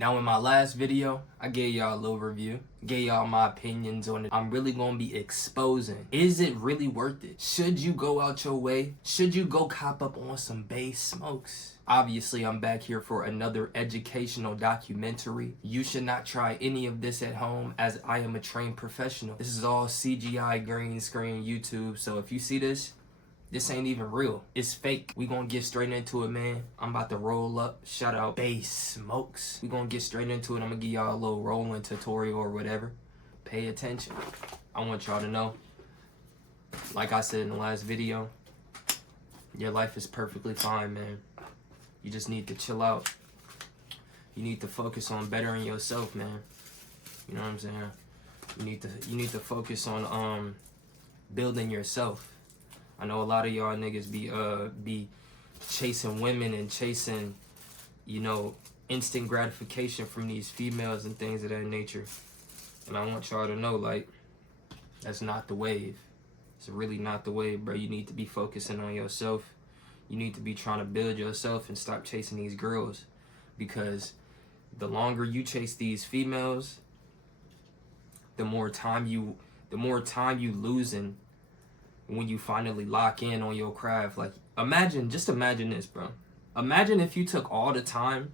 Now in my last video, I gave y'all a little review, gave y'all my opinions on it. I'm really gonna be exposing, is it really worth it? Should you go out your way? Should you go cop up on some Bae Smokes? Obviously, I'm back here for another educational documentary. You should not try any of this at home, as I am a trained professional. This is all CGI, green screen, YouTube, so if you see this ain't even real. It's fake. We gonna get straight into it, man. I'm about to roll up. Shout out Bae Smokes. We gonna get straight into it. I'm gonna give y'all a little rolling tutorial or whatever. Pay attention. I want y'all to know, like I said in the last video, your life is perfectly fine, man. You just need to chill out. You need to focus on bettering yourself, man. You know what I'm saying? You need to focus on building yourself. I know a lot of y'all niggas be chasing women and chasing, you know, instant gratification from these females and things of that nature. And I want y'all to know, like, that's not the wave. It's really not the wave, bro. You need to be focusing on yourself. You need to be trying to build yourself and stop chasing these girls. Because the longer you chase these females, the more time you losing when you finally lock in on your craft. Like, just imagine this, bro. Imagine if you took all the time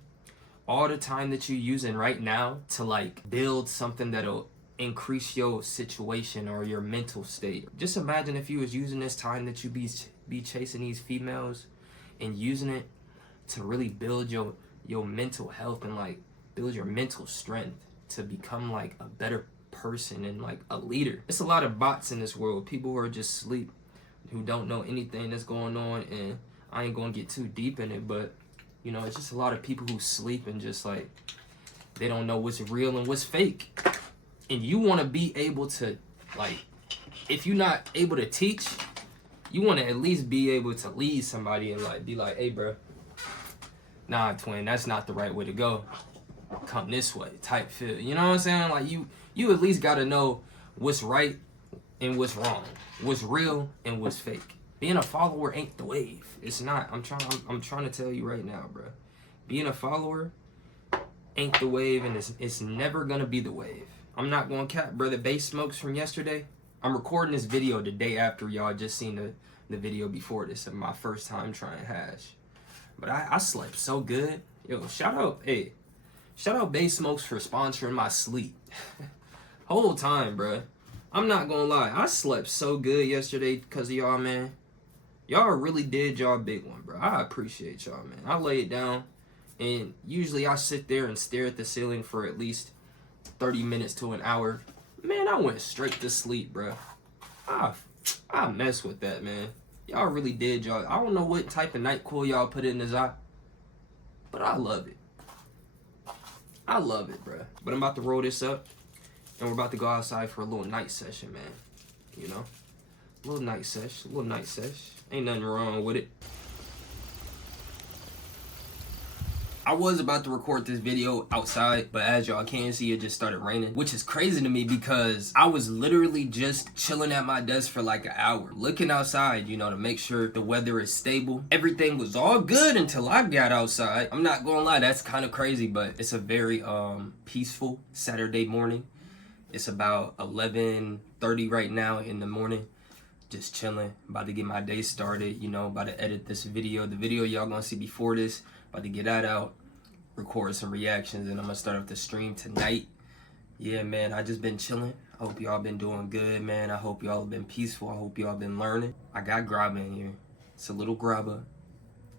that you're using right now to like build something that'll increase your situation or your mental state. Just imagine if you was using this time that you be chasing these females and using it to really build your mental health and like build your mental strength to become like a better person and like a leader. It's a lot of bots in this world, people who are just asleep, who don't know anything that's going on, and I ain't gonna get too deep in it, but you know, it's just a lot of people who sleep and just like they don't know what's real and what's fake. And you want to be able to, like, if you're not able to teach, you want to at least be able to lead somebody and like be like, hey bro, nah twin, that's not the right way to go, come this way type feel. You know what I'm saying? Like you at least got to know what's right and what's wrong, what's real and what's fake. Being a follower ain't the wave. It's not. I'm trying to tell you right now, bro. Being a follower ain't the wave, and it's never gonna be the wave. I'm not gonna cap, brother. Bae Smokes from yesterday. I'm recording this video the day after y'all just seen the video before this of my first time trying hash. But I slept so good. Yo, shout out Bae Smokes for sponsoring my sleep. Whole time, bruh. I'm not gonna lie. I slept so good yesterday because of y'all, man. Y'all really did y'all big one, bro. I appreciate y'all, man. I lay it down, and usually I sit there and stare at the ceiling for at least 30 minutes to an hour. Man, I went straight to sleep, bro. I mess with that, man. Y'all really did y'all. I don't know what type of NyQuil y'all put in this eye, but I love it. I love it, bro. But I'm about to roll this up, and we're about to go outside for a little night session, man. You know? A little night sesh. Ain't nothing wrong with it. I was about to record this video outside, but as y'all can see, it just started raining, which is crazy to me because I was literally just chilling at my desk for like an hour, looking outside, you know, to make sure the weather is stable. Everything was all good until I got outside. I'm not gonna lie, that's kind of crazy, but it's a very peaceful Saturday morning. It's about 11:30 right now in the morning. Just chilling, about to get my day started, you know, about to edit this video. The video y'all gonna see before this, about to get that out, record some reactions, and I'm gonna start off the stream tonight. Yeah, man, I just been chilling. I hope y'all been doing good, man. I hope y'all been peaceful. I hope y'all been learning. I got grabba in here. It's a little grabba.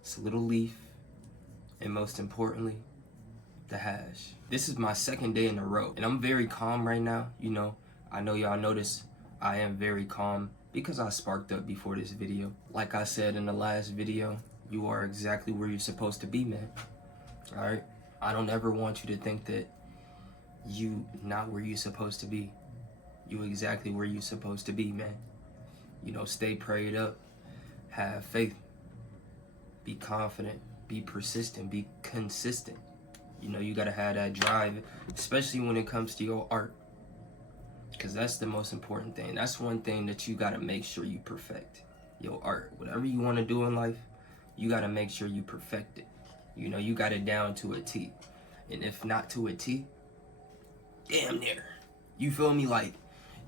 It's a little leaf. And most importantly, the hash. This is my second day in a row, and I'm very calm right now. You know, I know y'all notice I am very calm because I sparked up before this video. Like I said in the last video, you are exactly where you're supposed to be, man. All right? I don't ever want you to think that you not where you're supposed to be. You exactly where you're supposed to be, man. You know, stay prayed up, have faith, be confident, be persistent, be consistent. You know, you gotta have that drive, especially when it comes to your art. Because that's the most important thing. That's one thing that you gotta make sure you perfect. Your art. Whatever you wanna do in life, you gotta make sure you perfect it. You know, you got it down to a T. And if not to a T, damn near. You feel me? Like,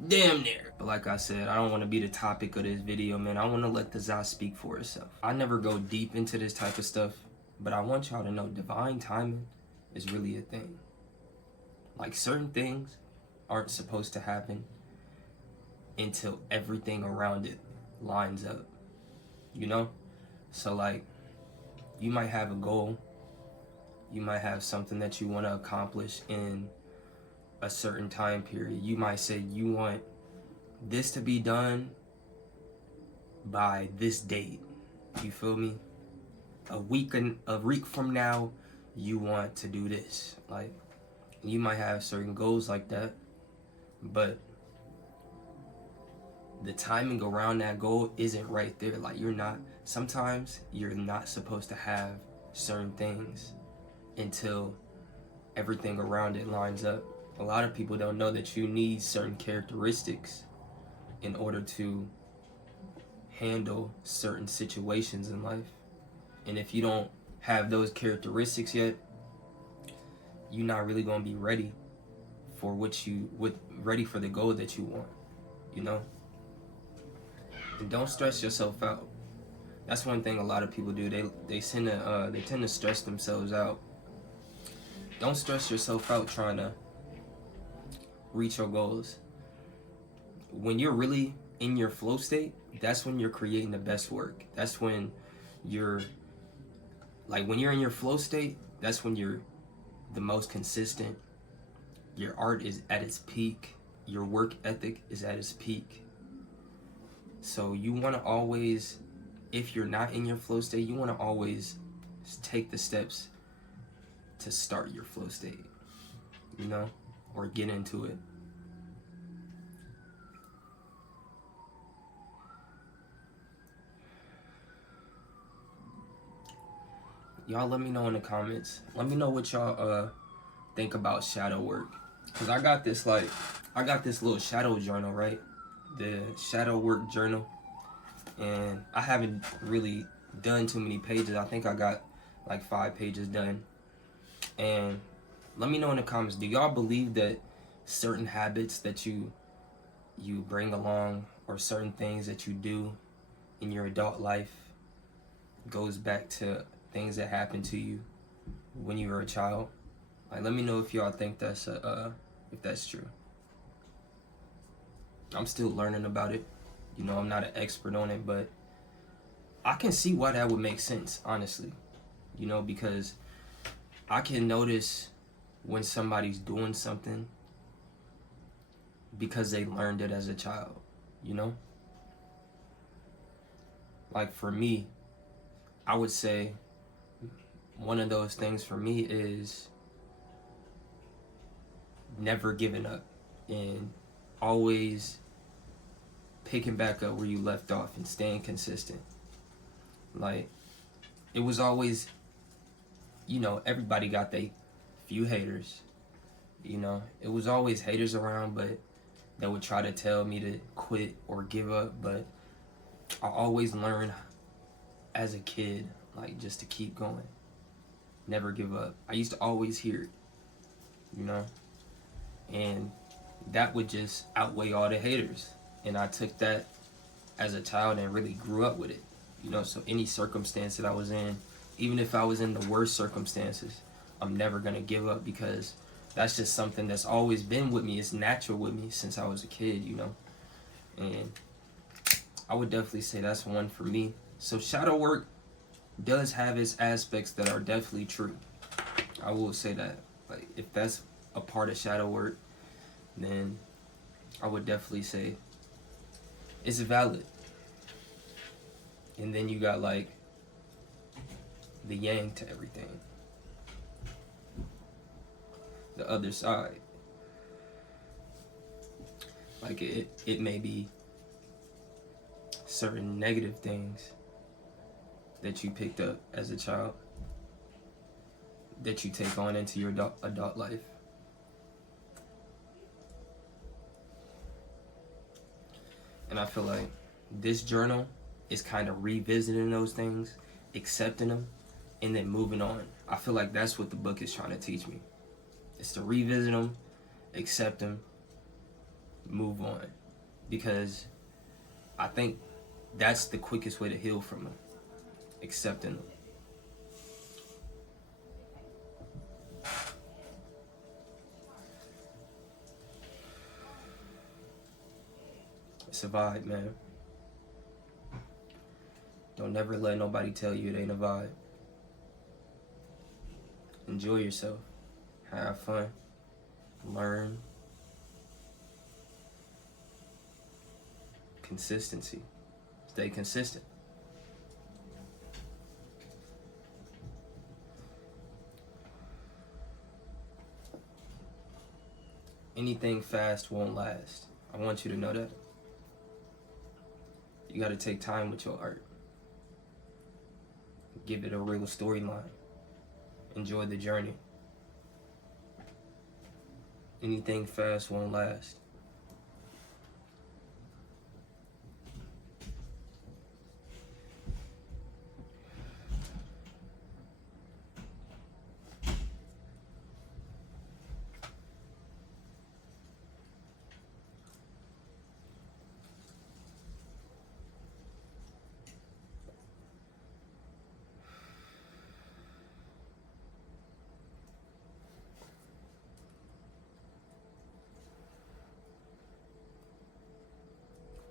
damn near. But like I said, I don't want to be the topic of this video, man. I want to let the Zah speak for itself. I never go deep into this type of stuff, but I want y'all to know divine timing is really a thing. Like, certain things aren't supposed to happen until everything around it lines up, you know? So like, you might have a goal, you might have something that you want to accomplish in a certain time period. You might say you want this to be done by this date, you feel me? A week from now, you want to do this. Like, you might have certain goals like that, but the timing around that goal isn't right there. Like, sometimes you're not supposed to have certain things until everything around it lines up. A lot of people don't know that you need certain characteristics in order to handle certain situations in life. And if you don't have those characteristics yet, you're not really gonna be ready for ready for the goal that you want, you know? And don't stress yourself out. That's one thing a lot of people do. They tend to stress themselves out. Don't stress yourself out trying to reach your goals. When you're really in your flow state, that's when you're creating the best work. That's when when you're in your flow state, that's when you're the most consistent. Your art is at its peak. Your work ethic is at its peak. So you want to always, if you're not in your flow state, you want to always take the steps to start your flow state, you know, or get into it. Y'all let me know in the comments. Let me know what y'all think about shadow work. Cause I got this little shadow journal, right? The shadow work journal. And I haven't really done too many pages. I think I got like 5 pages done. And let me know in the comments, do y'all believe that certain habits that you bring along, or certain things that you do in your adult life, goes back to things that happened to you when you were a child? Like, let me know if y'all think that's if that's true. I'm still learning about it. You know, I'm not an expert on it, but I can see why that would make sense, honestly. You know, because I can notice when somebody's doing something because they learned it as a child, you know? Like, for me, I would say one of those things for me is never giving up and always picking back up where you left off and staying consistent. Like, it was always, you know, everybody got they few haters, you know. It was always haters around, but they would try to tell me to quit or give up. But I always learned as a kid, like, just to keep going, never give up. I used to always hear it, you know, and that would just outweigh all the haters. And I took that as a child and really grew up with it, you know. So any circumstance that I was in, even if I was in the worst circumstances, I'm never gonna give up, because that's just something that's always been with me. It's natural with me since I was a kid, you know. And I would definitely say that's one for me. So shadow work does have its aspects that are definitely true. I will say that. Like, if that's a part of shadow work, then I would definitely say it's valid. And then you got, like, the yang to everything, the other side. Like, it may be certain negative things that you picked up as a child that you take on into your adult life. And I feel like this journal is kind of revisiting those things, accepting them, and then moving on. I feel like that's what the book is trying to teach me. It's to revisit them, accept them, move on. Because I think that's the quickest way to heal from them. Accepting them. It's a vibe, man. Don't never let nobody tell you it ain't a vibe. Enjoy yourself. Have fun. Learn. Consistency. Stay consistent. Anything fast won't last. I want you to know that. You gotta take time with your art. Give it a real storyline. Enjoy the journey. Anything fast won't last.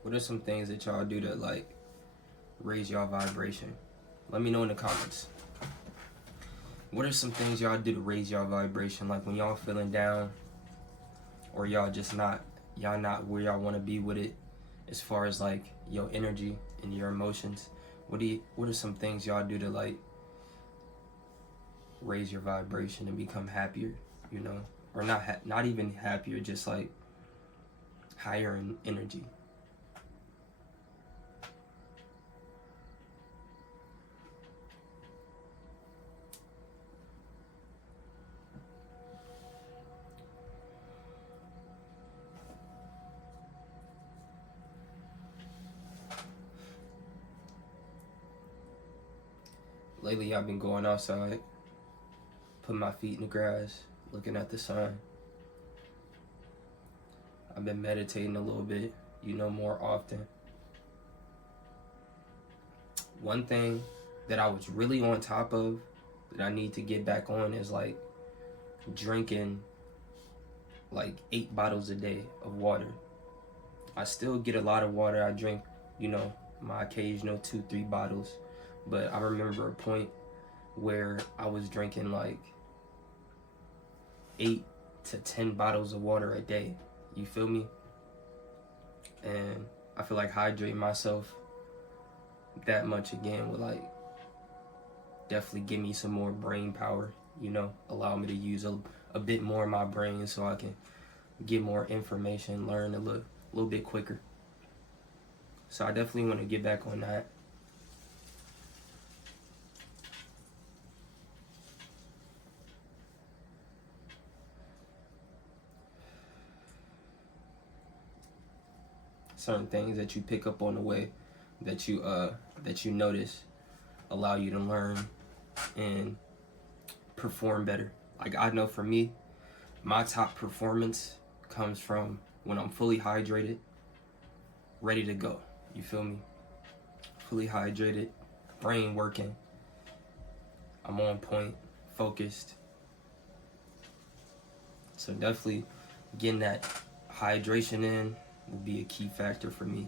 What are some things that y'all do to like raise y'all vibration? Let me know in the comments. What are some things y'all do to raise y'all vibration? Like when y'all feeling down, or y'all just not where y'all want to be with it, as far as like your energy and your emotions. What are some things y'all do to like raise your vibration and become happier? You know, or not even happier, just like higher in energy. Lately, I've been going outside, putting my feet in the grass, looking at the sun. I've been meditating a little bit, more often. One thing that I was really on top of that I need to get back on is like drinking like 8 bottles a day of water. I still get a lot of water. I drink, my occasional 2-3 bottles. But I remember a point where I was drinking like 8 to 10 bottles of water a day. You feel me? And I feel like hydrating myself that much again would like definitely give me some more brain power, allow me to use a bit more of my brain so I can get more information, learn a little bit quicker. So I definitely want to get back on that. Certain things that you pick up on the way that you notice allow you to learn and perform better. Like I know for me, my top performance comes from when I'm fully hydrated, ready to go. You feel me? Fully hydrated, brain working. I'm on point, focused. So definitely getting that hydration in will be a key factor for me.